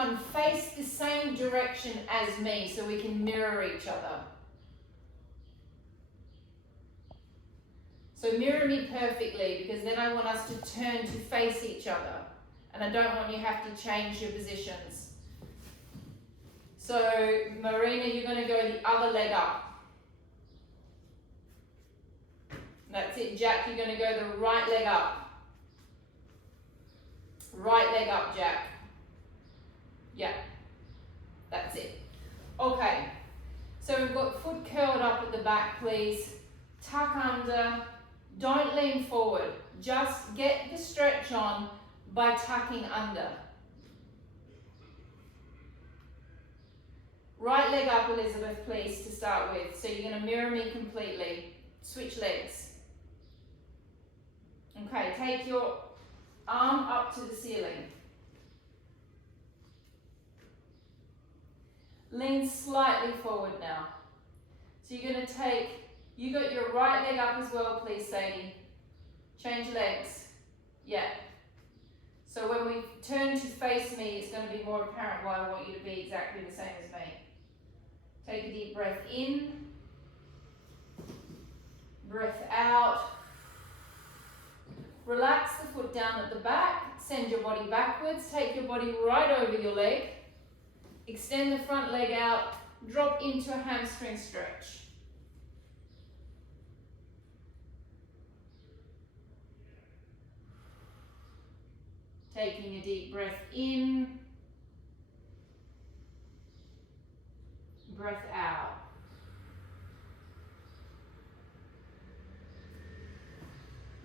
everyone face the same direction as me so we can mirror each other. So mirror me perfectly, because then I want us to turn to face each other. And I don't want you to have to change your positions. So Marina, you're going to go the other leg up. That's it, Jack, you're going to go the right leg up. Right leg up, Jack. Yeah, that's it. Okay, so we've got foot curled up at the back, please. Tuck under, don't lean forward. Just get the stretch on by tucking under. Right leg up, Elizabeth, please, to start with. So you're going to mirror me completely. Switch legs. Okay, take your arm up to the ceiling. Lean slightly forward now. So you're going to take, you got your right leg up as well, please, Sadie. Change legs. Yeah. So when we turn to face me, it's going to be more apparent why I want you to be exactly the same as me. Take a deep breath in. Breath out. Relax the foot down at the back. Send your body backwards. Take your body right over your leg. Extend the front leg out. Drop into a hamstring stretch. Taking a deep breath in. Breath out.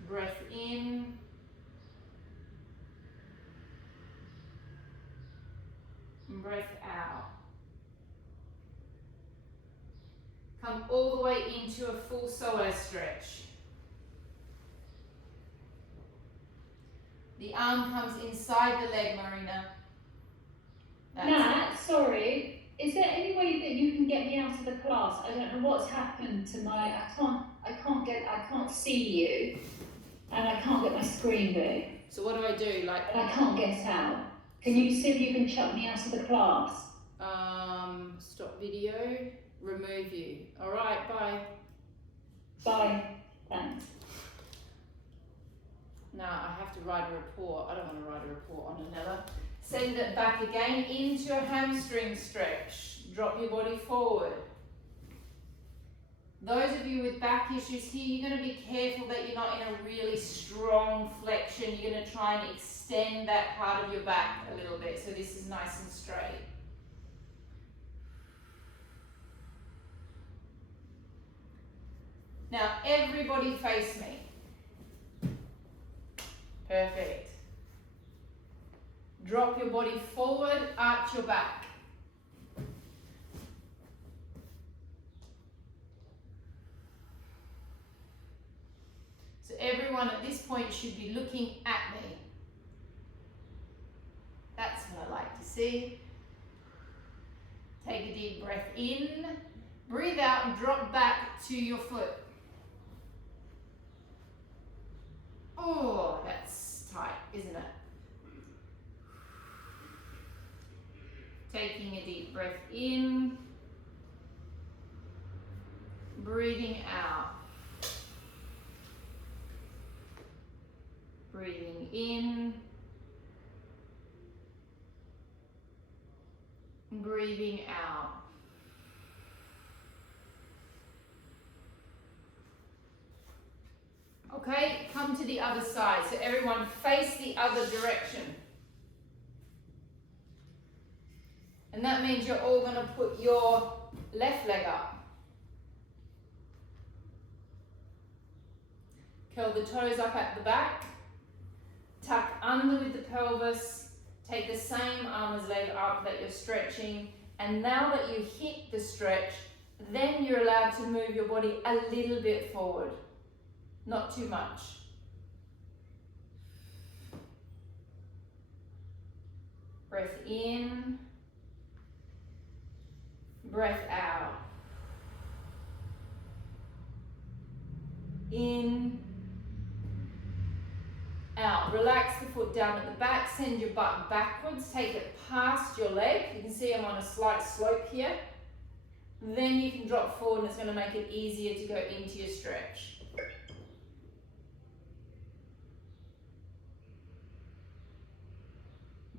Breath in. Breath out. Come all the way into a full Psoas stretch. The arm comes inside the leg, Marina. Nat, sorry. Is there any way that you can get me out of the class? I don't know what's happened to my. I can't see you, and I can't get my screen big. So what do I do? Like, and I can't get out. Can you see if you can chuck me out of the class? Stop video. Remove you. All right. Bye. Bye. Thanks. Now I have to write a report. I don't want to write a report on Anella. Send it back again into a hamstring stretch. Drop your body forward. Those of you with back issues here, you're going to be careful that you're not in a really strong flexion. You're going to try and extend that part of your back a little bit so this is nice and straight. Now everybody face me. Perfect. Drop your body forward, arch your back. So everyone at this point should be looking at me. That's what I like to see. Take a deep breath in, breathe out and drop back to your foot. Oh, that's tight, isn't it? Taking a deep breath in, breathing out, breathing in, breathing out. Okay, come to the other side. So everyone face the other direction. And that means you're all going to put your left leg up. Curl the toes up at the back. Tuck under with the pelvis. Take the same arm as leg up that you're stretching. And now that you hit the stretch, then you're allowed to move your body a little bit forward. Not too much. Breath in. Breath out. In. Out. Relax the foot down at the back, send your butt backwards, take it past your leg. You can see I'm on a slight slope here. Then you can drop forward and it's going to make it easier to go into your stretch.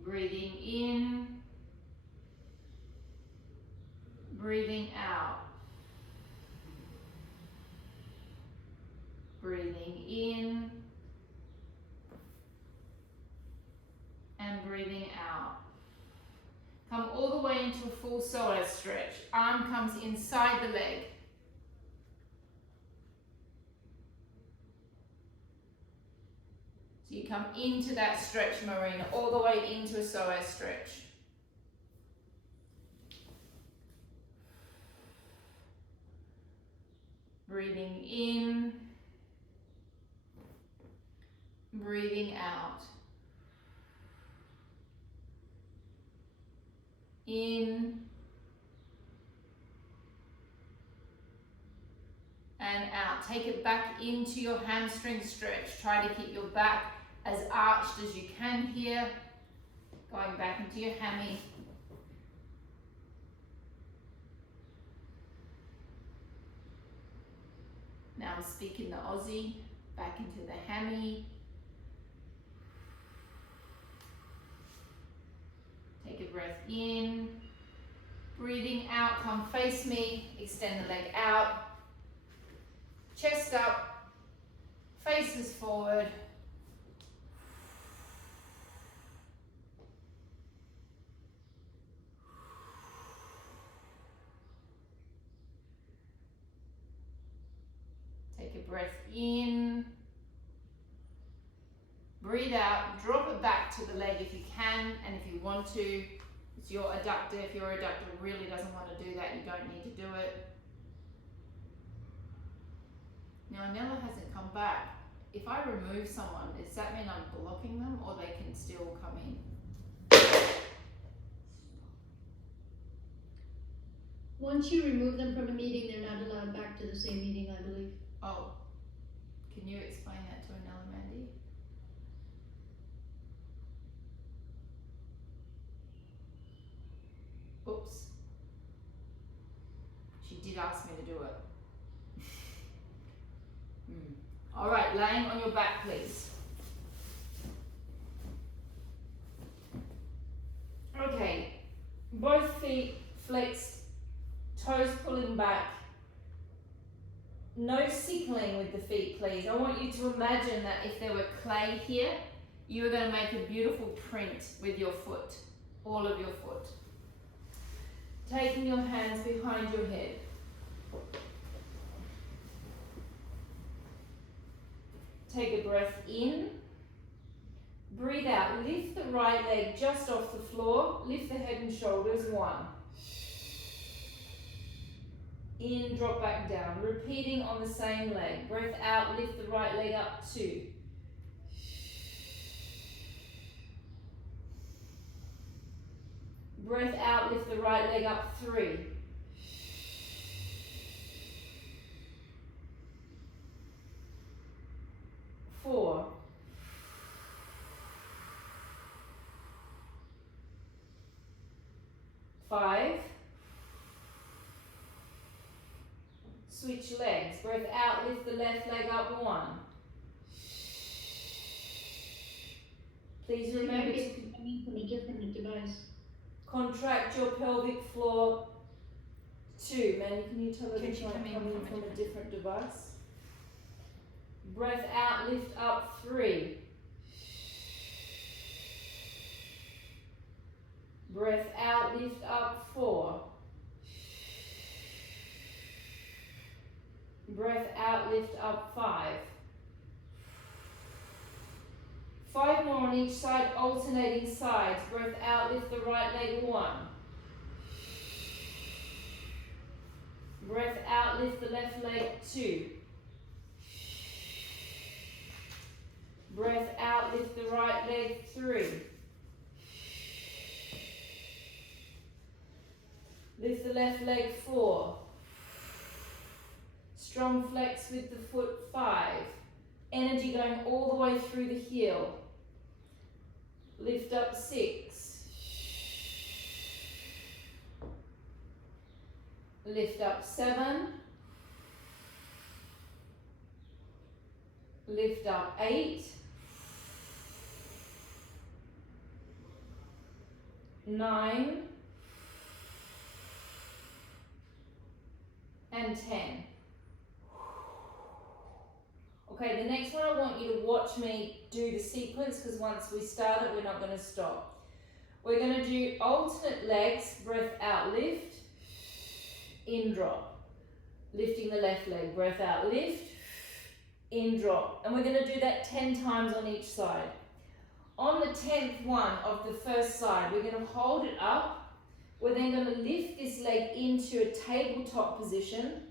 Breathing in, breathing out. Breathing in and breathing out. Come all the way into a full psoas stretch. Arm comes inside the leg. So you come into that stretch, Marina, all the way into a psoas stretch. Breathing in, breathing out. In and out. Take it back into your hamstring stretch. Try to keep your back as arched as you can here. Going back into your hammy. Now I'm speaking the Aussie. Back into the hammy. Take a breath in, breathing out, come face me, extend the leg out, chest up, faces forward. Take a breath in, breathe out, drop it back to the leg if you can, and if you want to, it's your adductor. If your adductor really doesn't want to do that, you don't need to do it. Now Nella hasn't come back. If I remove someone, does that mean I'm blocking them or they can still come in? Once you remove them from a meeting, they're not allowed back to the same meeting, I believe. Oh, can you explain that to Nella, Mandy? Oops. She did ask me to do it. All right, laying on your back, please. Okay, both feet flexed, toes pulling back. No sickling with the feet, please. I want you to imagine that if there were clay here, you were going to make a beautiful print with your foot, all of your foot. Taking your hands behind your head. Take a breath in. Breathe out. Lift the right leg just off the floor. Lift the head and shoulders. 1. In, drop back down. Repeating on the same leg. Breath out. Lift the right leg up. 2. Breath out, lift the right leg up. 3. 4. 5. Switch legs. Breath out, lift the left leg up. 1. Please remember to coming from a different device. contract your pelvic floor. 2. Mandy, can you tell her Can it's she not come in coming from a from a different device? Breath out, lift up. 3. Breath out, lift up. 4. Breath out, lift up. 5. 5 more on each side, alternating sides. Breath out, lift the right leg. 1. Breath out, lift the left leg. 2. Breath out, lift the right leg. 3. Lift the left leg. 4. Strong flex with the foot. 5. Energy going all the way through the heel. Lift up 6. Lift up 7. Lift up 8. 9. And 10. Okay, the next one I want you to watch me do the sequence, because once we start it, we're not going to stop. We're going to do alternate legs, breath out, lift, in, drop. Lifting the left leg, breath out, lift, in, drop. And we're going to do that 10 times on each side. On the 10th one of the first side, we're going to hold it up. We're then going to lift this leg into a tabletop position,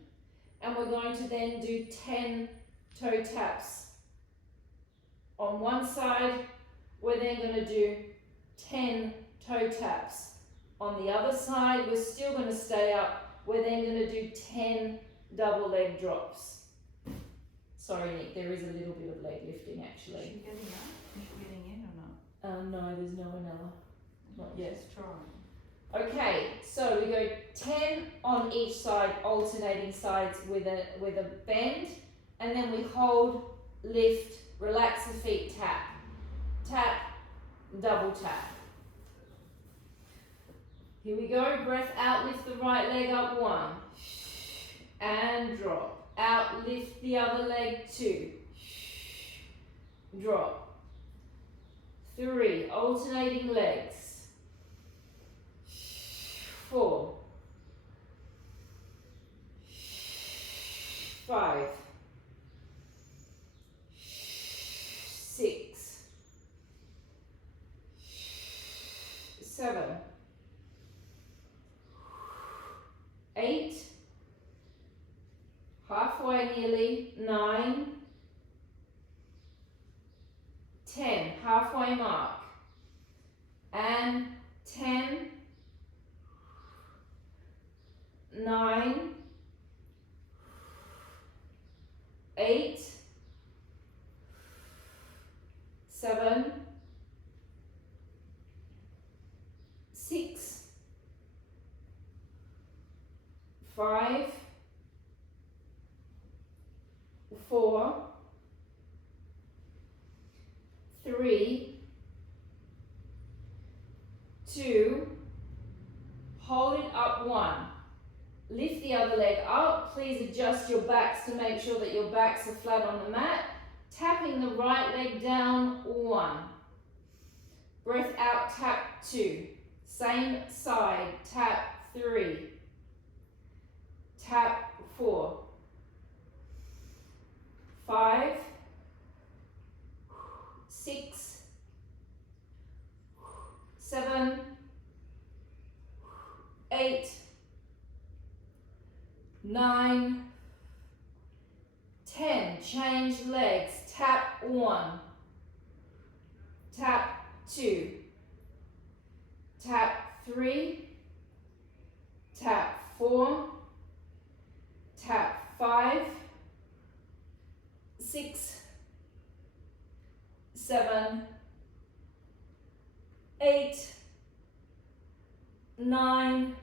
and we're going to then do 10 toe taps on one side. We're then going to do 10 toe taps on the other side. We're still going to stay up. We're then going to do 10 double leg drops. Sorry, Nick, there is a little bit of leg lifting actually. Is she getting up? Is she getting in or not? No, there's no Anella. Not yet. She's trying. Okay, so we go 10 on each side, alternating sides with a bend, and then we hold, lift, relax the feet, tap, tap, double tap. Here we go, breath out, lift the right leg up, 1, and drop. Out, lift the other leg, 2, drop. 3, alternating legs. 4, 5, 6, 7, 8, halfway nearly, 9, 10, halfway mark, and 10, 9, 8, 7, 6, 5, 4, 3, 2, hold it up, 1. Lift the other leg up. Please adjust your backs to make sure that your backs are flat on the mat. Tapping the right leg down, 1. Breath out, tap 2. Same side, tap 3. Tap 4. 5, 6, 7, 8, 9, 10. Change legs. Tap 1. Tap 2. Tap 3. Tap 4. Tap 5. 6, 7, 8, 9,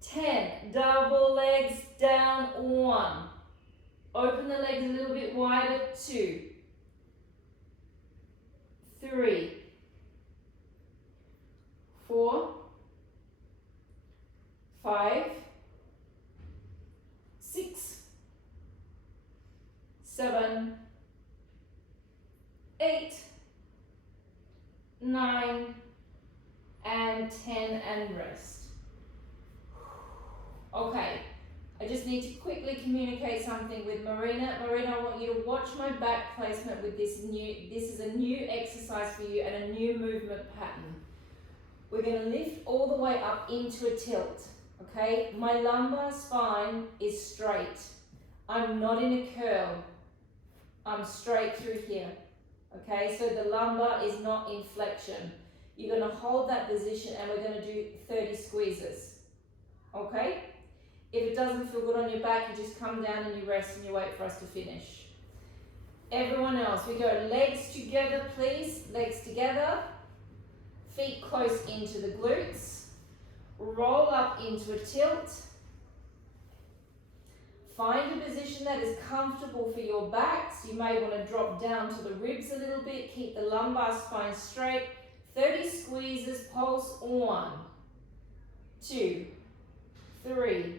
10. Double legs down, 1. Open the legs a little bit wider, 2, 3, 4, 5, 6, 7, 8, 9, and 10, and rest. Okay, I just need to quickly communicate something with Marina. Marina, I want you to watch my back placement with this is a new exercise for you and a new movement pattern. We're going to lift all the way up into a tilt, okay? My lumbar spine is straight. I'm not in a curl. I'm straight through here, okay? So the lumbar is not in flexion. You're going to hold that position and we're going to do 30 squeezes, okay? If it doesn't feel good on your back, you just come down and you rest and you wait for us to finish. Everyone else, we go legs together, please. Legs together. Feet close into the glutes. Roll up into a tilt. Find a position that is comfortable for your back. So you may want to drop down to the ribs a little bit. Keep the lumbar spine straight. 30 squeezes, pulse. 1, 2, 3,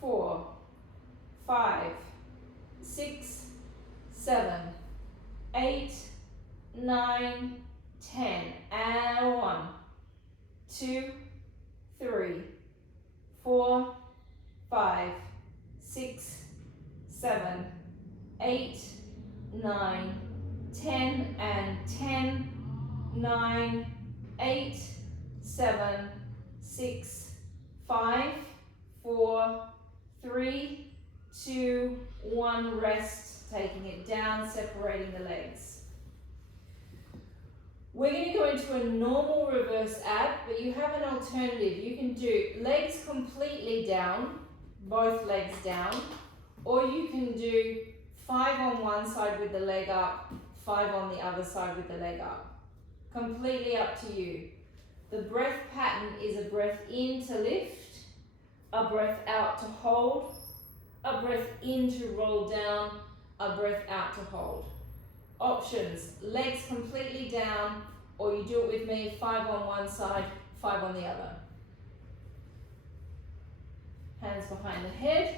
4, 5, 6, 7, 8, 9, 10. And 1, 2, 3, 4, 5, 6, 7, 8, 9, 10. And 10, 9, 8, 7, 6, 5, 4, 3, 2, 1. Rest, taking it down, separating the legs. We're going to go into a normal reverse ab, but you have an alternative. You can do legs completely down, both legs down, or you can do 5 on one side with the leg up, 5 on the other side with the leg up. Completely up to you. The breath pattern is a breath in to lift, a breath out to hold, a breath in to roll down, a breath out to hold. Options, legs completely down, or you do it with me, 5 on one side, 5 on the other. Hands behind the head.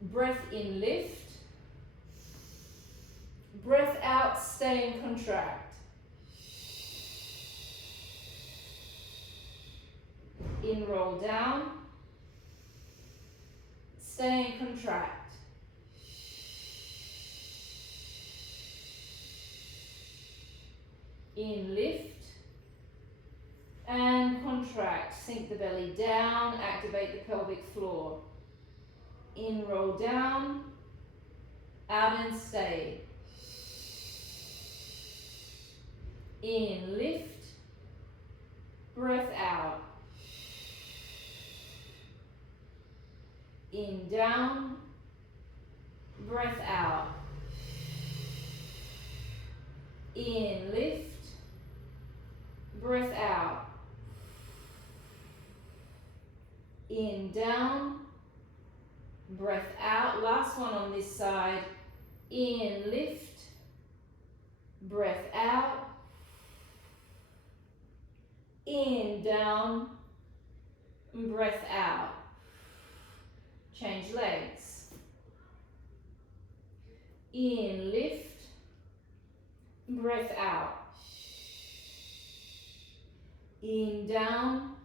Breath in, lift. Breath out, stay and contract. In, roll down. Stay and contract. In, lift. And contract. Sink the belly down, activate the pelvic floor. In, roll down. Out and stay. In, lift. Breath out. In, down. Breath out. In, lift. Breath out. In, down. Breath out. Last one on this side. In, lift. Breath out. In, down. Breath out. Change legs. In, lift. Breath out. In, down.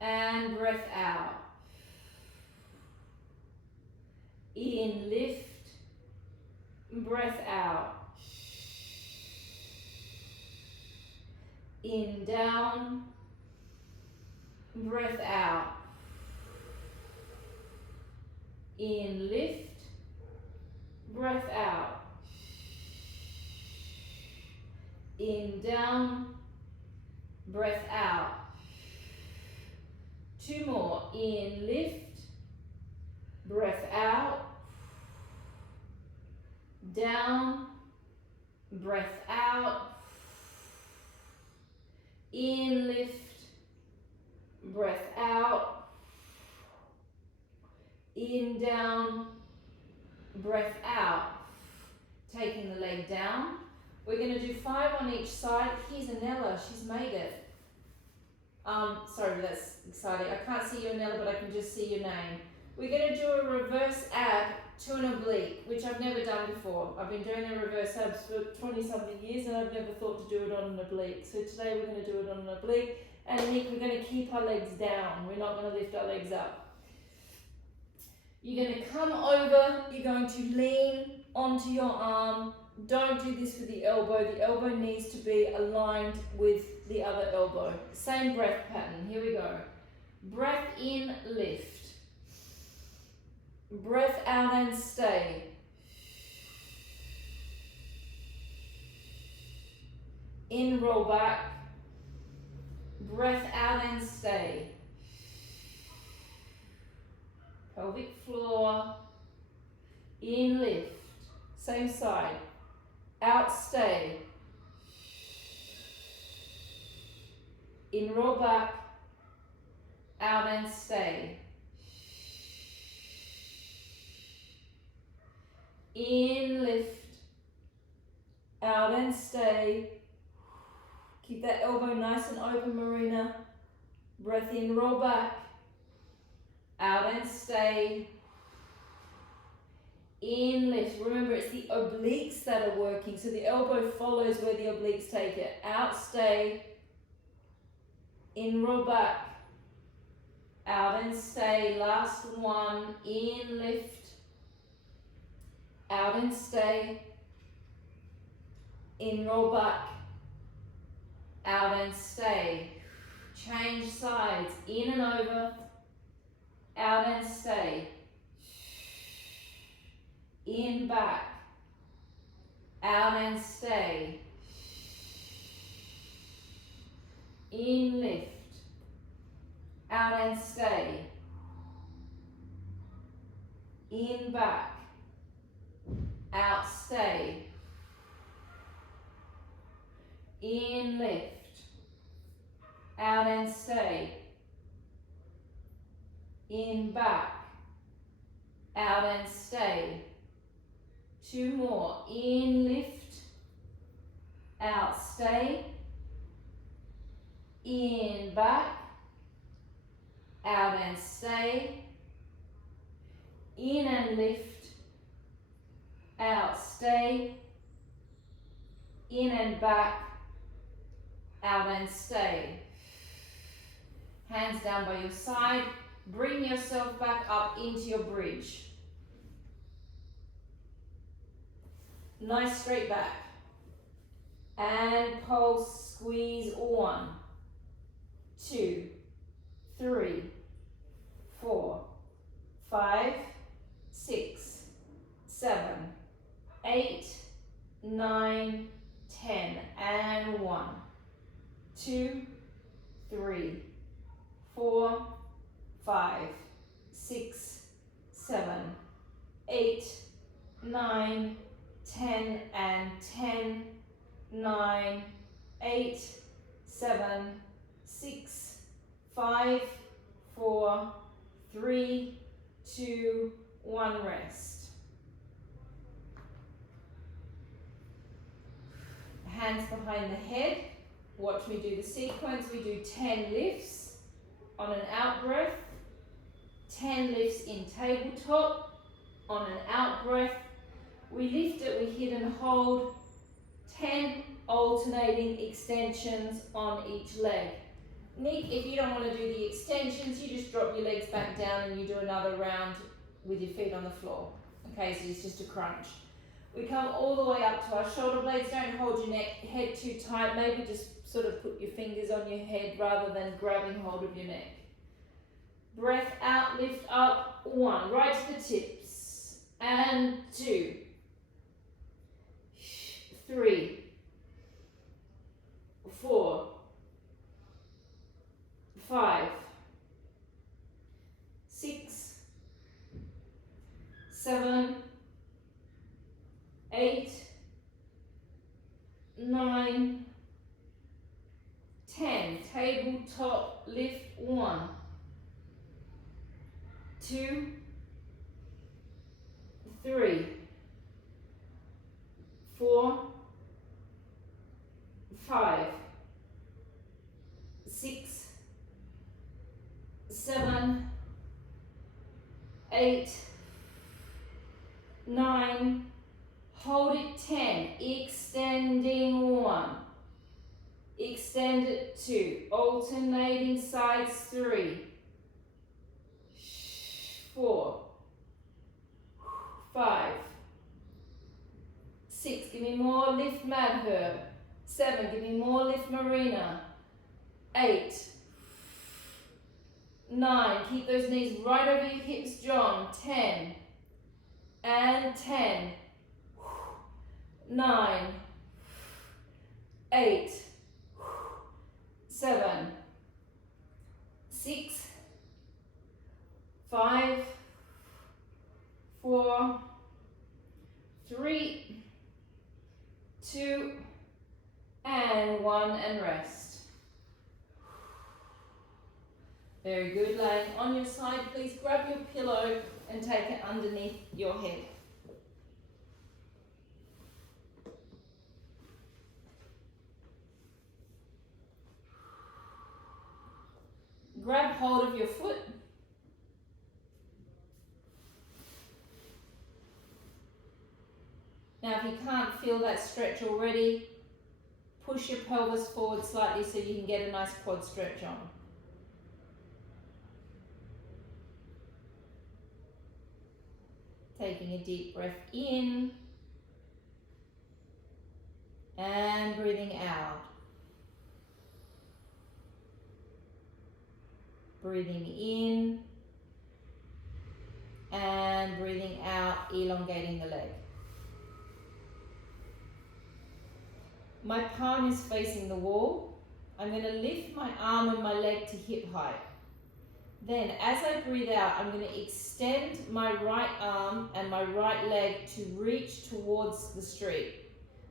And breath out. In, lift. Breath out. In, down. Breath out. In, lift. Breath out. In, down. Breath out. 2 more. In, lift. Breath out. Down. Breath out. In, lift. Breath out. In, down. Breath out. Taking the leg down. We're going to do 5 on each side. Here's Anella. She's made it. Sorry, that's exciting. I can't see you, Anella, but I can just see your name. We're going to do a reverse ab to an oblique, which I've never done before. I've been doing the reverse abs for 20-something years, and I've never thought to do it on an oblique. So today we're going to do it on an oblique. And Nick, we're going to keep our legs down. We're not going to lift our legs up. You're going to come over. You're going to lean onto your arm. Don't do this with the elbow. The elbow needs to be aligned with the other elbow. Same breath pattern. Here we go. Breath in, lift. Breath out and stay. In, roll back. Breath out and stay. Pelvic floor. in, lift, same side, out, stay, in, roll back, out and stay, in, lift, out and stay. Keep that elbow nice and open, Marina. Breath in, roll back, out and stay, in, lift. Remember, it's the obliques that are working, so the elbow follows where the obliques take it. Out, stay, in, roll back, out and stay. Last one, in, lift, out and stay, in, roll back, out and stay. Change sides, in and over, out and stay, in, back, out and stay, in, lift, out and stay, in, back, out, stay, in, lift, out and stay, in, back, out and stay. Two more, in, lift, out, stay, in, back, out and stay, in and lift, out, stay, in and back, out and stay. Hands down by your side, bring yourself back up into your bridge. Nice straight back. And pulse, squeeze, 1, 2, 3, 4, 5, 6, 7, 8, 9, 10, and 1, 2, 3, 4, 5, 6, 7, 8, 9, 10, and 10, 9, 8, 7, 6, 5, 4, 3, 2, 1, rest. Hands behind the head. Watch me do the sequence. We do 10 lifts on an out breath, 10 lifts in tabletop on an out breath. We lift it, we hit and hold, 10 alternating extensions on each leg. Nick, if you don't want to do the extensions, you just drop your legs back down and you do another round with your feet on the floor. Okay, so it's just a crunch. We come all the way up to our shoulder blades. Don't hold your head too tight. Maybe just sort of put your fingers on your head rather than grabbing hold of your neck. Breath out, lift up, 1, right to the tips, and 2, 3, 4, 5, 6, 7, 8, 9, 10. Tabletop lift, 1, 2, 3, 4, 5, 6, 7, 8, 9, hold it, 10, extending, 1, extend it, 2, alternating sides, 3, 4, 5, 6, give me more, lift Madher, 7, give me more, lift Marina, 8, 9, keep those knees right over your hips, John, 10, and 10, 9, 8, 7, 6, 5, 4, 3, 2, and 1, and rest. Very good. Laying on your side, please grab your pillow and take it underneath your head. Grab hold of your foot. Now if you can't feel that stretch already, push your pelvis forward slightly so you can get a nice quad stretch on. Taking a deep breath in and breathing out. Breathing in and breathing out, elongating the leg. My palm is facing the wall. I'm going to lift my arm and my leg to hip height. Then as I breathe out, I'm going to extend my right arm and my right leg to reach towards the street.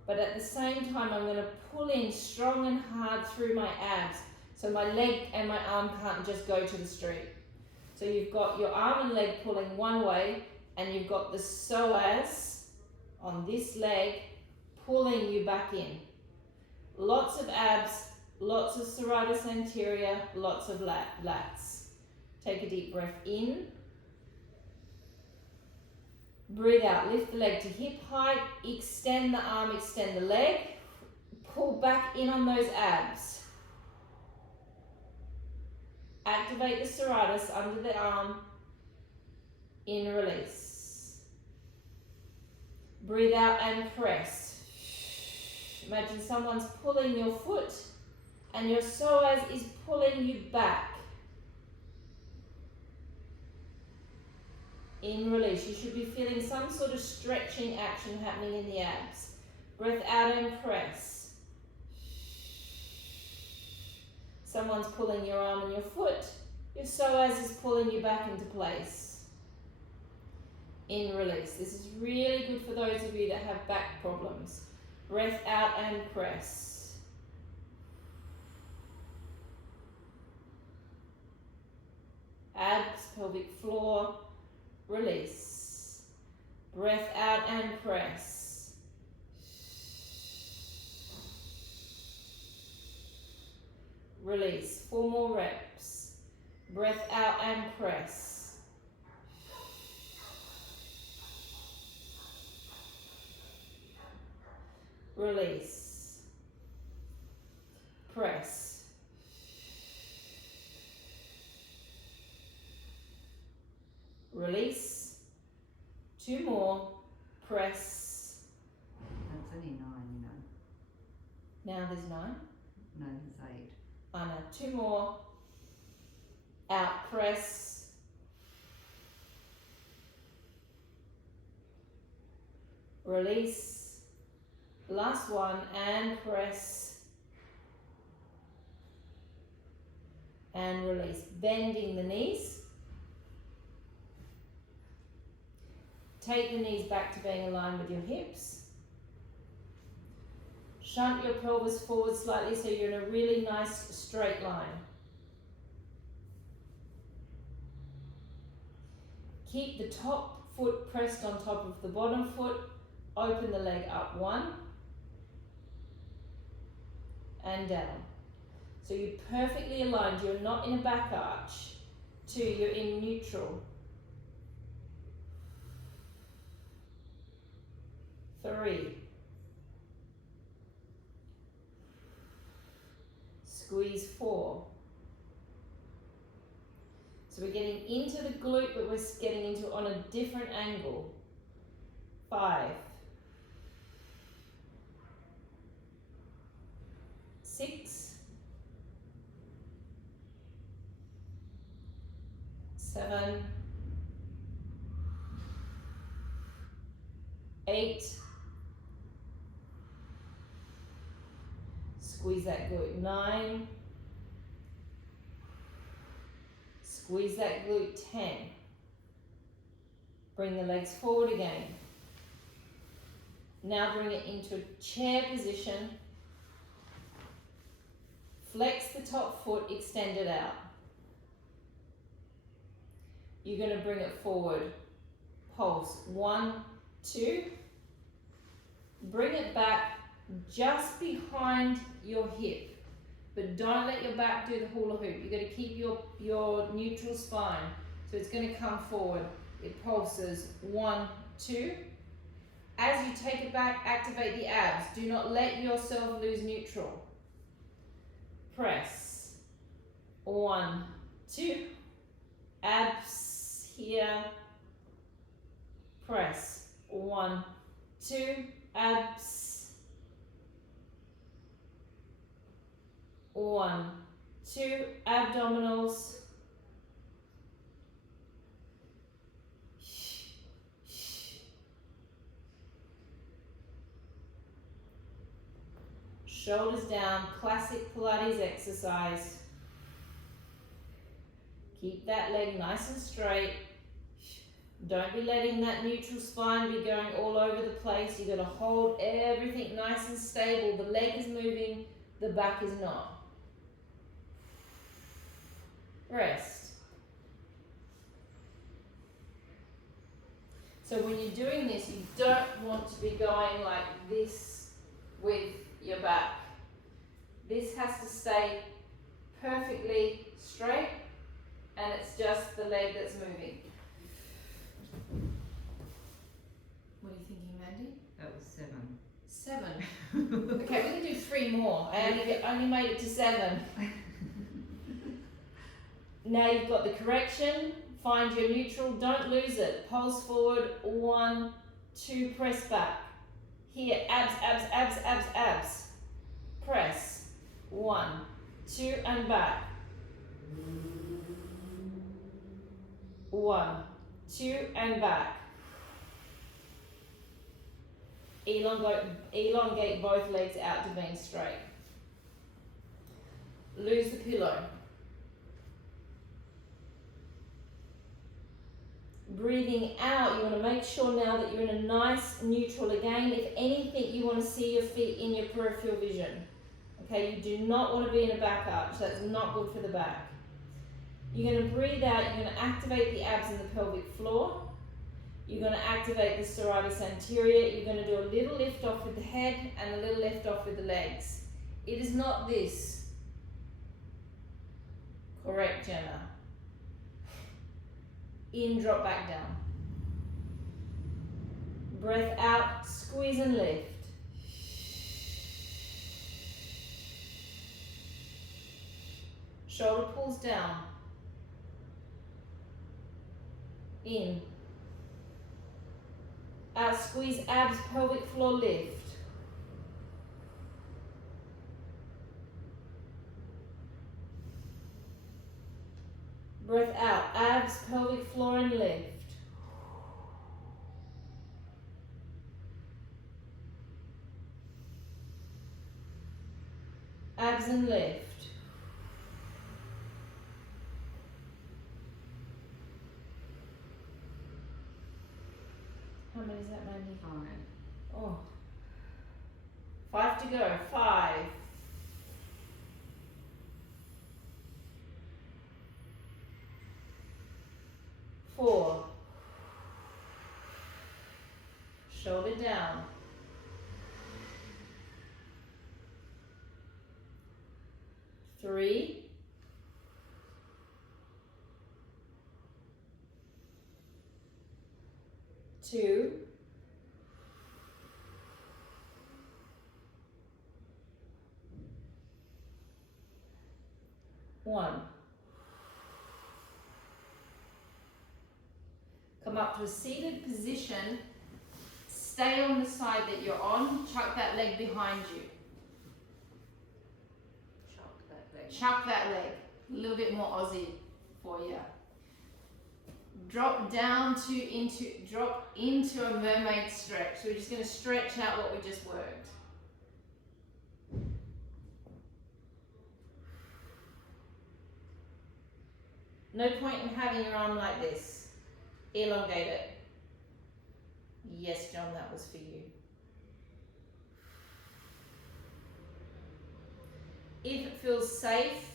But at the same time, I'm going to pull in strong and hard through my abs so my leg and my arm can't just go to the street. So you've got your arm and leg pulling one way, and you've got the psoas on this leg pulling you back in. Lots of abs, lots of serratus anterior, lots of lats. Take a deep breath in. Breathe out, lift the leg to hip height, extend the arm, extend the leg, pull back in on those abs. Activate the serratus under the arm, in release. Breathe out and press. Imagine someone's pulling your foot and your psoas is pulling you back. In release. You should be feeling some sort of stretching action happening in the abs. Breath out and press. Someone's pulling your arm and your foot. Your psoas is pulling you back into place. In release. This is really good for those of you that have back problems. Breath out and press. Abs, pelvic floor, release. Breath out and press. Release. 4 more reps. Breath out and press. Release. Press. Release. 2 more. Press. That's only 9, you know. Now there's 9. No, there's 8. I know. 2 more. Out. Press. Release. Last one. And press. And release. Bending the knees. Take the knees back to being aligned with your hips. Shunt your pelvis forward slightly so you're in a really nice straight line. Keep the top foot pressed on top of the bottom foot. Open the leg up 1 and down. So you're perfectly aligned. You're not in a back arch. 2, you're in neutral. 3. Squeeze 4. So we're getting into the glute, but we're getting into it on a different angle. 5. 6. 7. 8. Squeeze that glute. 9. Squeeze that glute. 10. Bring the legs forward again. Now bring it into a chair position. Flex the top foot, extend it out. You're going to bring it forward. Pulse. 1, 2. Bring it back just behind your hip. But don't let your back do the hula hoop. You've got to keep your neutral spine. So it's going to come forward. It pulses. 1, 2. As you take it back, activate the abs. Do not let yourself lose neutral. Press. 1, 2. Abs here. Press. 1, 2. Abs. 1, 2. Abdominals. Shoulders down, classic Pilates exercise. Keep that leg nice and straight. Don't be letting that neutral spine be going all over the place. You've got to hold everything nice and stable. The leg is moving, the back is not. Rest. So when you're doing this, you don't want to be going like this with your back. This has to stay perfectly straight, and it's just the leg that's moving. What are you thinking, Mandy? That was 7. 7. Okay, we're gonna do 3 more. I only made it to 7. Now you've got the correction. Find your neutral. Don't lose it. Pulse forward. 1, 2. Press back. Here, abs, abs, abs, abs, abs. Press. 1, 2, and back. 1, 2, and back. Elongate both legs out to being straight. Lose the pillow. Breathing out, you want to make sure now that you're in a nice neutral again. If anything, you want to see your feet in your peripheral vision. Okay, you do not want to be in a back arch. That's not good for the back. You're going to breathe out. You're going to activate the abs and the pelvic floor. You're going to activate the serratus anterior. You're going to do a little lift off with the head and a little lift off with the legs. It is not this. Correct, Jenna. In, drop back down. Breath out, squeeze and lift. Shoulder pulls down. In. Out, squeeze abs, pelvic floor lift. Breath out, abs, pelvic floor and lift. Abs and lift. How many is that, Mandy? 5. Oh. 5 to go. 5. 4. Shoulder down. 3. 2. 1. Come up to a seated position. Stay on the side that you're on. Chuck that leg behind you. Chuck that leg. Chuck that leg. A little bit more Aussie for you. Drop down drop into a mermaid stretch. So we're just going to stretch out what we just worked. No point in having your arm like this. Elongate it. Yes, John, that was for you. feels safe,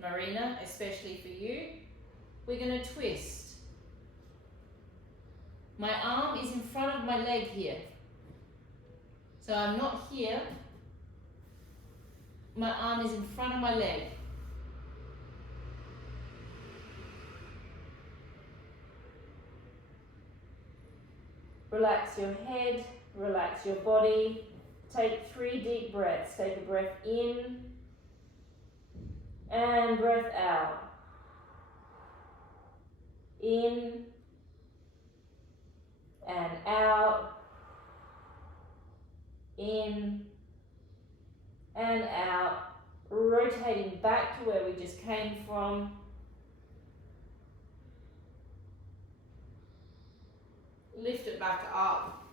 Marina, especially for you, we're going to twist. My arm is in front of my leg here. So I'm not here. My arm is in front of my leg. Relax your head, relax your body. Take 3 deep breaths. Take a breath in and breath out. In and out. In and out. Rotating back to where we just came from. Lift it back up.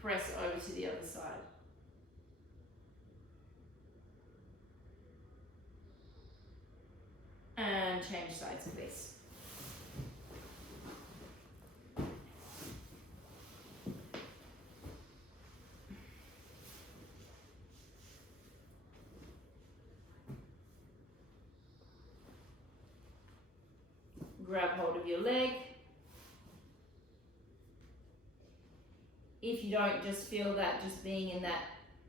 Press over to the other side. And change sides, please. Grab hold of your leg. If you don't just feel that just being in that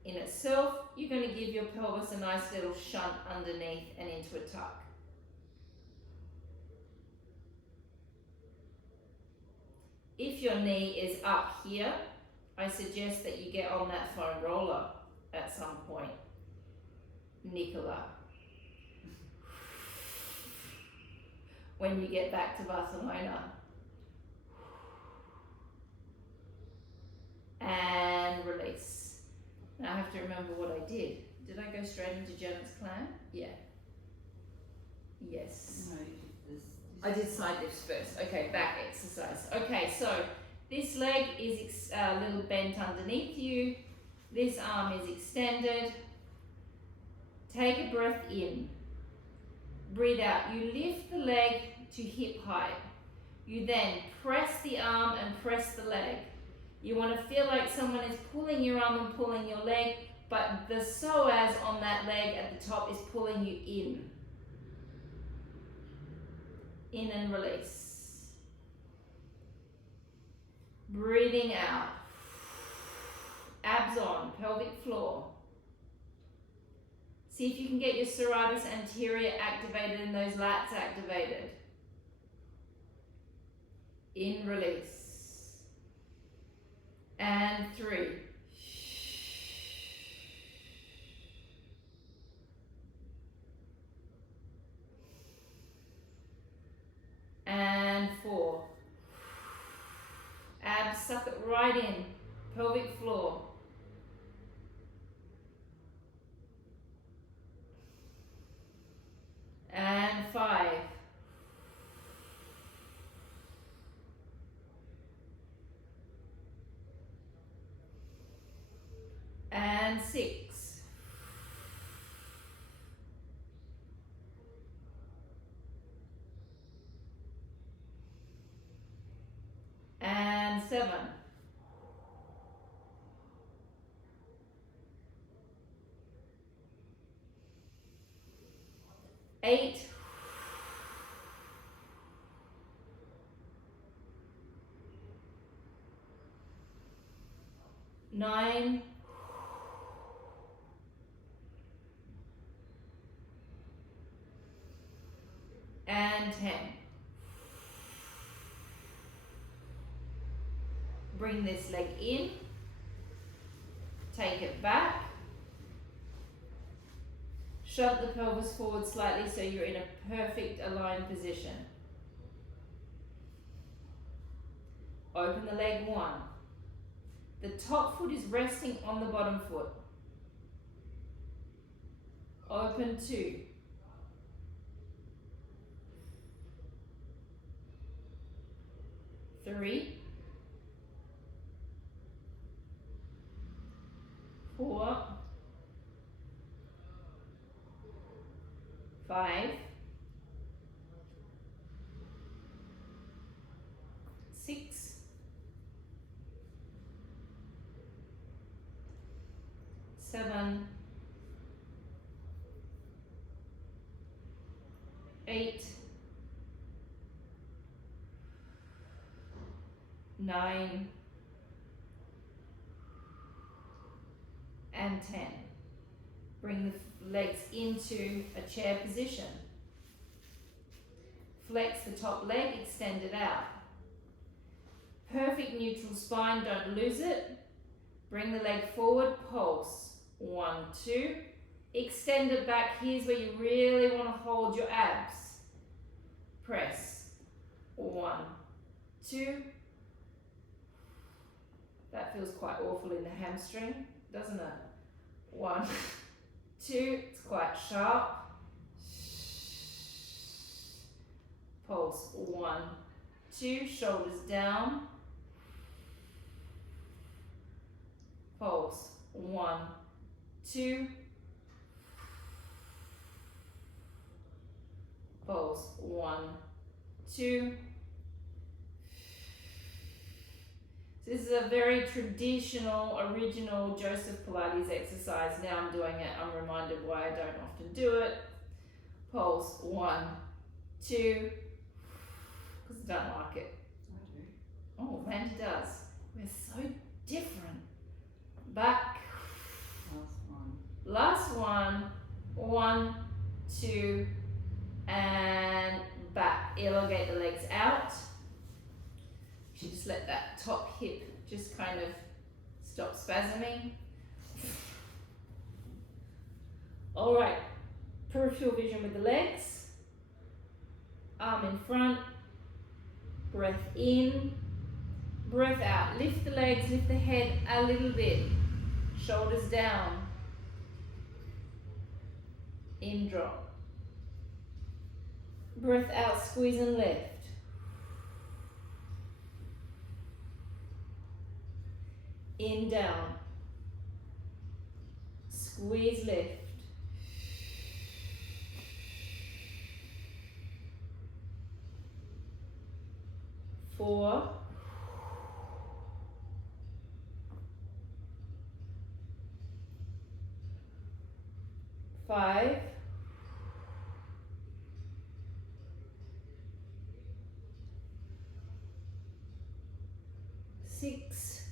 in itself, you're going to give your pelvis a nice little shunt underneath and into a tuck. If your knee is up here, I suggest that you get on that foam roller at some point. Nicola. When you get back to Barcelona. And release. Now I have to remember what I did. Did I go straight into Janet's clam? Yeah. Yes. No, you did this. I did side lifts first. Okay, back exercise. Okay, so this leg is a little bent underneath you. This arm is extended. Take a breath in. Breathe out. You lift the leg to hip height. You then press the arm and press the leg. You want to feel like someone is pulling your arm and pulling your leg, but the psoas on that leg at the top is pulling you in. In and release. Breathing out. Abs on, pelvic floor. See if you can get your serratus anterior activated and those lats activated. In, release. And 3. And 4. Abs, suck it right in. Pelvic floor. And 5. And 6. And 7. 8. 9. And 10. Bring this leg in, take it back, shove the pelvis forward slightly so you're in a perfect aligned position. Open the leg 1. The top foot is resting on the bottom foot. Open 2. 3. 4. 5. 6. 7. 8, 9, and 10. Bring the legs into a chair position. Flex the top leg, extend it out. Perfect neutral spine, don't lose it. Bring the leg forward, pulse. 1, 2. Extend it back. Here's where you really want to hold your abs. Press. 1, 2. That feels quite awful in the hamstring, doesn't it? 1, 2. It's quite sharp. Pulse. 1, 2. Shoulders down. Pulse. 1, 2. Pulse. 1, 2. This is a very traditional, original Joseph Pilates exercise. Now I'm doing it. I'm reminded why I don't often do it. Pulse. 1, 2. Because I don't like it. I do. Oh, Randy does. We're so different. Back. Last one. Last one. 1, 2, and back. Elongate the legs out. You should just let that top hip just kind of stop spasming. All right, peripheral vision with the legs. Arm in front. Breath in. Breath out. Lift the legs, lift the head a little bit. Shoulders down. In, drop. Breath out, squeeze and lift. In, down. Squeeze, lift. 4. 5. 6.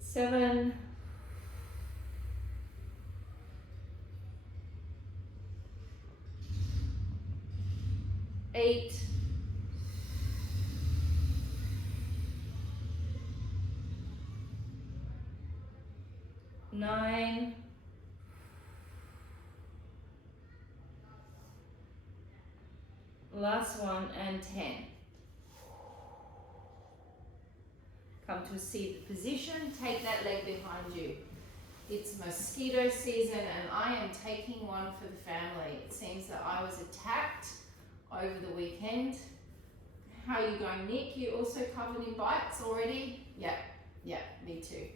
7. 8. 9. 1 and 10. Come to a seated position, take that leg behind you. It's mosquito season and I am taking one for the family. It seems that I was attacked over the weekend. How are you going, Nick? You also covered in bites already? Yeah, me too.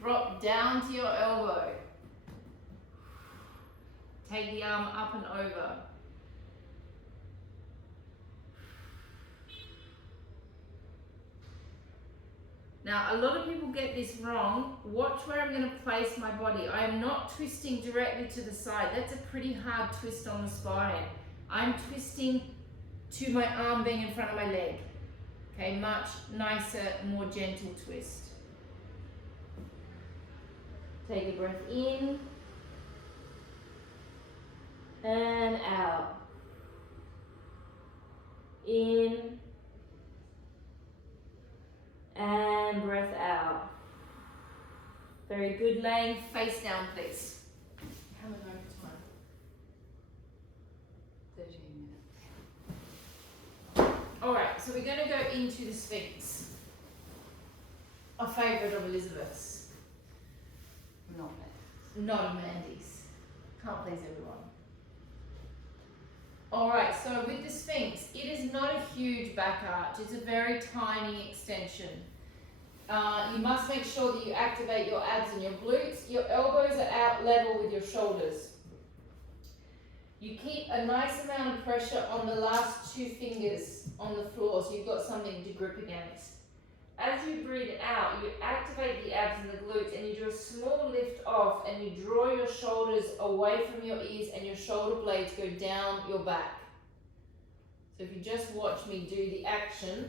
Drop down to your elbow. Take the arm up and over. Now, a lot of people get this wrong. Watch where I'm going to place my body. I am not twisting directly to the side. That's a pretty hard twist on the spine. I'm twisting to my arm being in front of my leg. Okay, much nicer, more gentle twist. Take a breath in and out. In and breath out. Very good. Laying face down, please. How am I going for time? 13 minutes. Alright, so we're going to go into the Sphinx. A favourite of Elizabeth's. Not bad. Not Amandy's. Can't please everyone. Alright, so with the Sphinx, it is not a huge back arch. It's a very tiny extension. You must make sure that you activate your abs and your glutes. Your elbows are out level with your shoulders. You keep a nice amount of pressure on the last 2 fingers on the floor so you've got something to grip against. as you breathe out, you activate the abs and the glutes, and you do a small lift off, and you draw your shoulders away from your ears, and your shoulder blades go down your back. So if you just watch me do the action.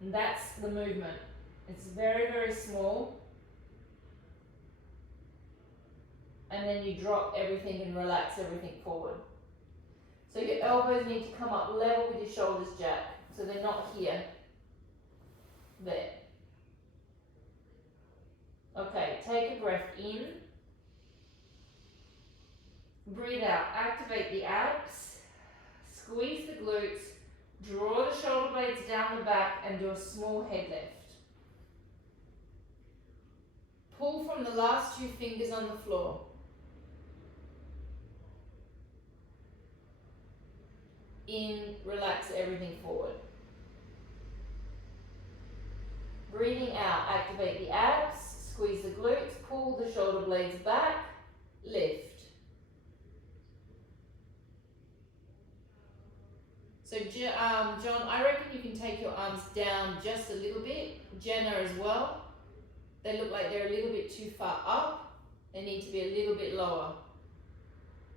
And that's the movement. It's very, very small. And then you drop everything and relax everything forward. So your elbows need to come up level with your shoulders, Jack. So they're not here. There. Okay, take a breath in. Breathe out. Activate the abs. Squeeze the glutes. Draw the shoulder blades down the back and do a small head lift. Pull from the last 2 fingers on the floor. In, relax everything forward. Breathing out, activate the abs, squeeze the glutes, pull the shoulder blades back, lift. So John, I reckon you can take your arms down just a little bit. Jenna as well. They look like they're a little bit too far up. They need to be a little bit lower.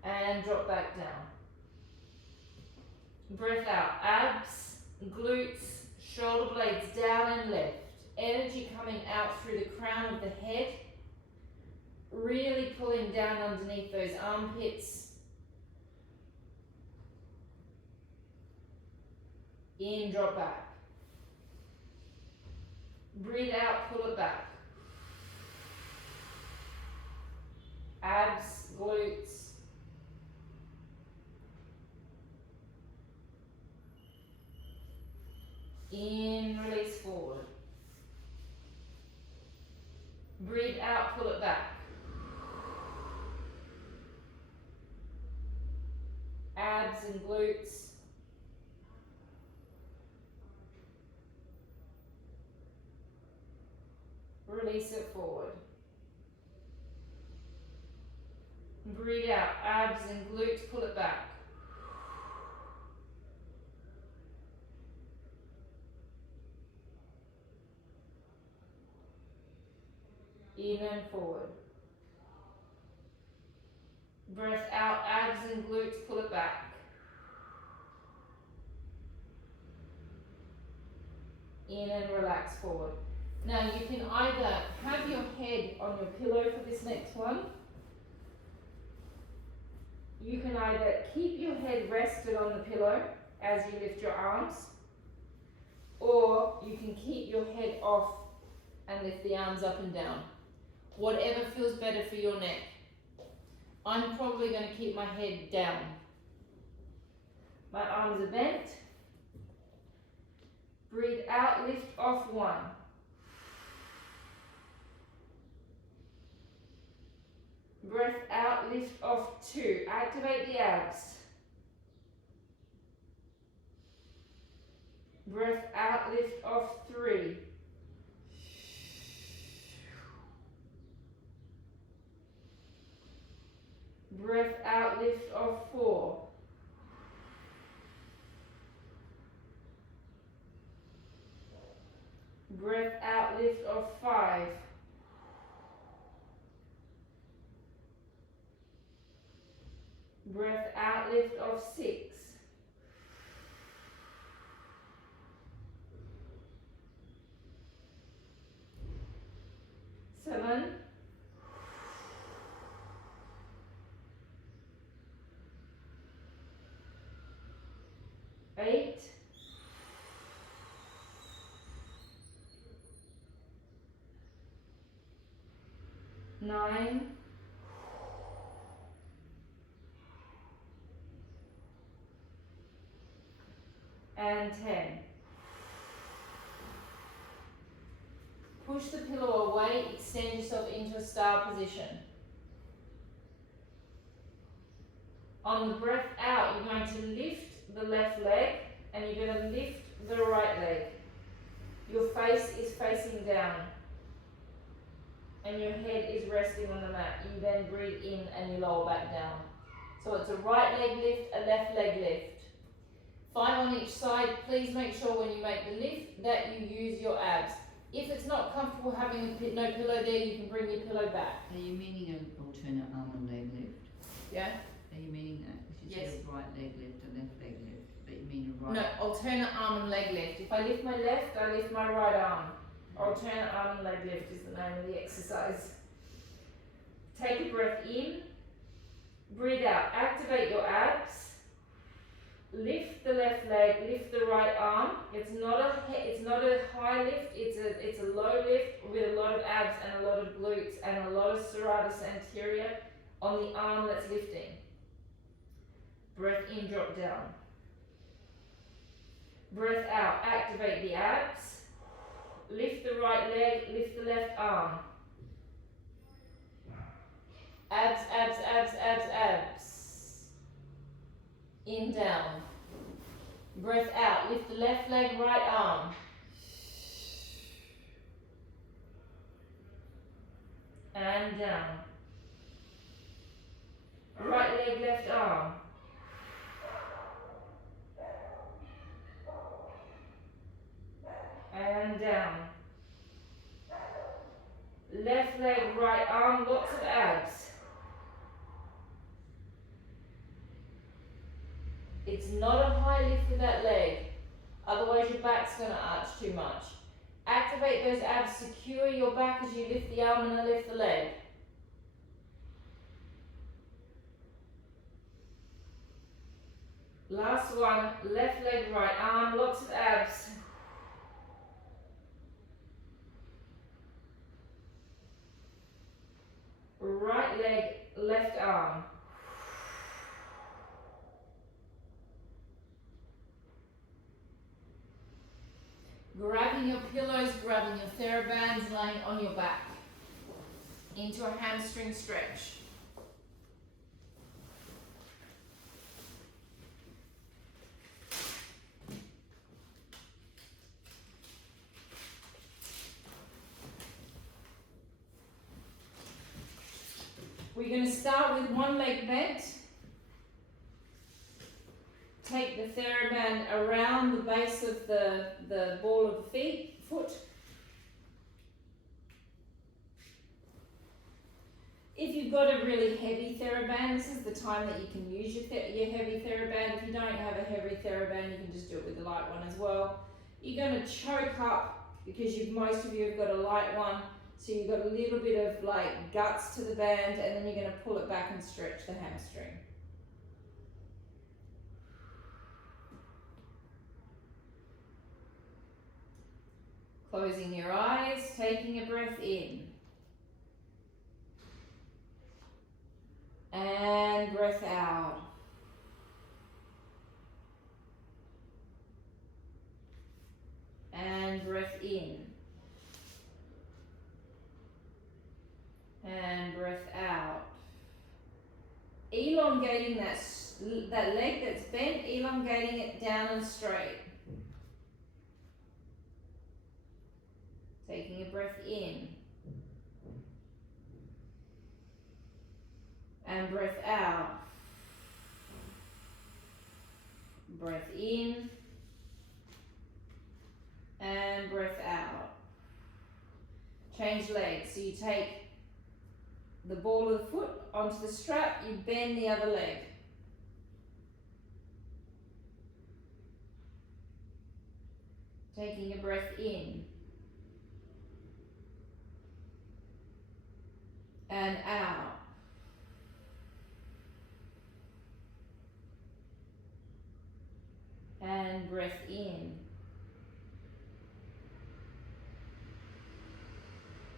And drop back down. Breath out, abs, glutes, shoulder blades down and left. Energy coming out through the crown of the head. Really pulling down underneath those armpits. In, drop back. Breathe out, pull it back. Abs, glutes. In, release forward. Breathe out, pull it back. Abs and glutes. Release it forward. Breathe out, abs and glutes, pull it back. In and forward. Breath out, abs and glutes, pull it back. In and relax forward. Now you can either have your head on your pillow for this next one. You can either keep your head rested on the pillow as you lift your arms, or you can keep your head off and lift the arms up and down. Whatever feels better for your neck. I'm probably going to keep my head down. My arms are bent. Breathe out, lift off 1. Breath out, lift off 2. Activate the abs. Breath out, lift off 3. Breath out, lift off 4. Breath out, lift off 5. Breath out, lift off 6. Seven. 8. 9. 10. Push the pillow away, extend yourself into a star position. On the breath out, you're going to lift the left leg and you're going to lift the right leg. Your face is facing down and your head is resting on the mat. You then breathe in and you lower back down. So it's a right leg lift, a left leg lift. 5 on each side. Please make sure when you make the lift that you use your abs. If it's not comfortable having no pillow there, you can bring your pillow back. Are you meaning an alternate arm and leg lift? Yeah? Are you meaning that? Because you Yes. said a right leg lift, a left leg lift, but you mean a right. No, alternate arm and leg lift. If I lift my left, I lift my right arm. Alternate arm and leg lift is the name of the exercise. Take a breath in, breathe out, activate your abs. Lift the left leg, lift the right arm. It's not a high lift, it's a low lift with a lot of abs and a lot of glutes and a lot of serratus anterior on the arm that's lifting. Breath in, drop down. Breath out, activate the abs. Lift the right leg, lift the left arm. Abs, abs, abs, abs, abs. In, down. Breath out, lift the left leg, right arm. And down. Right leg, left arm. And down. Left leg, right arm, lots of abs. It's not a high lift with that leg, otherwise your back's going to arch too much. Activate those abs, secure your back as you lift the arm and lift the leg. Last one, left leg, right arm, lots of abs. Right leg, left arm. Grabbing your pillows, grabbing your TheraBands, laying on your back into a hamstring stretch. We're going to start with one leg bent. Take the TheraBand around the base of the ball of the foot. If you've got a really heavy TheraBand, this is the time that you can use your heavy TheraBand. If you don't have a heavy TheraBand, you can just do it with a light one as well. You're going to choke up because most of you have got a light one, so you've got a little bit of like guts to the band, and then you're going to pull it back and stretch the hamstring. Closing your eyes, taking a breath in. And breath out. And breath in. And breath out. Elongating that leg that's bent, elongating it down and straight. Taking a breath in. And breath out. Breath in. And breath out. Change legs. So you take the ball of the foot onto the strap, you bend the other leg. Taking a breath in. And out. And breath in.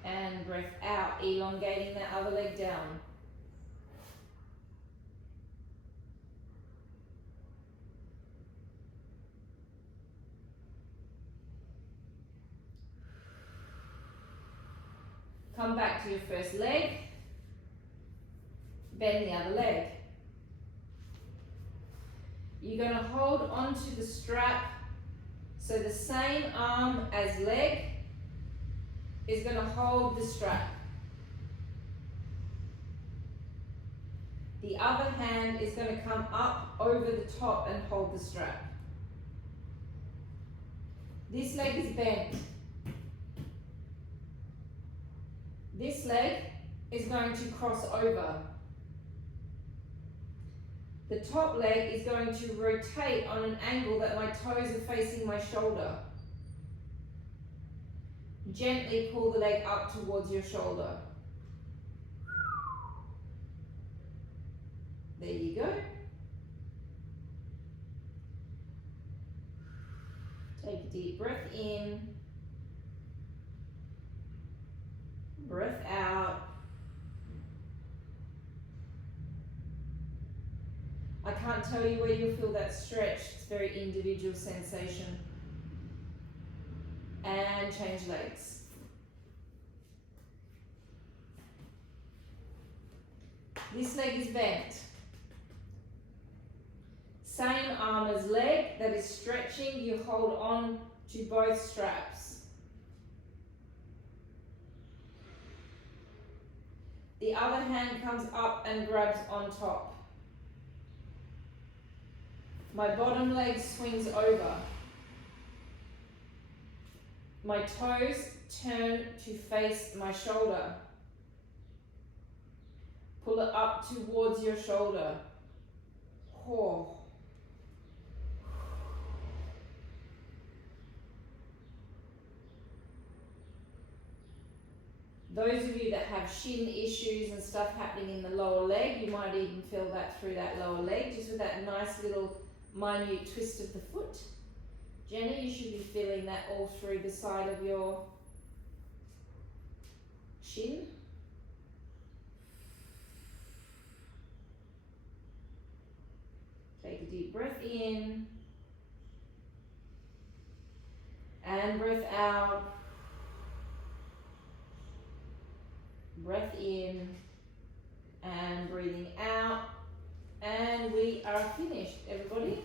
And breath out, elongating that other leg down. Come back to your first leg. Bend the other leg. You're going to hold onto the strap, so the same arm as leg is going to hold the strap. The other hand is going to come up over the top and hold the strap. This leg is bent. This leg is going to cross over. The top leg is going to rotate on an angle that my toes are facing my shoulder. Gently pull the leg up towards your shoulder. There you go. Take a deep breath in. Breath out. I can't tell you where you'll feel that stretch. It's very individual sensation. And change legs. This leg is bent. Same arm as leg that is stretching, you hold on to both straps. The other hand comes up and grabs on top. My bottom leg swings over. My toes turn to face my shoulder. Pull it up towards your shoulder. Oh. Those of you that have shin issues and stuff happening in the lower leg, you might even feel that through that lower leg, just with that nice little minute twist of the foot. Jenny, you should be feeling that all through the side of your shin. Take a deep breath in and breath out. Breath in and breathing out, and we are finished, everybody.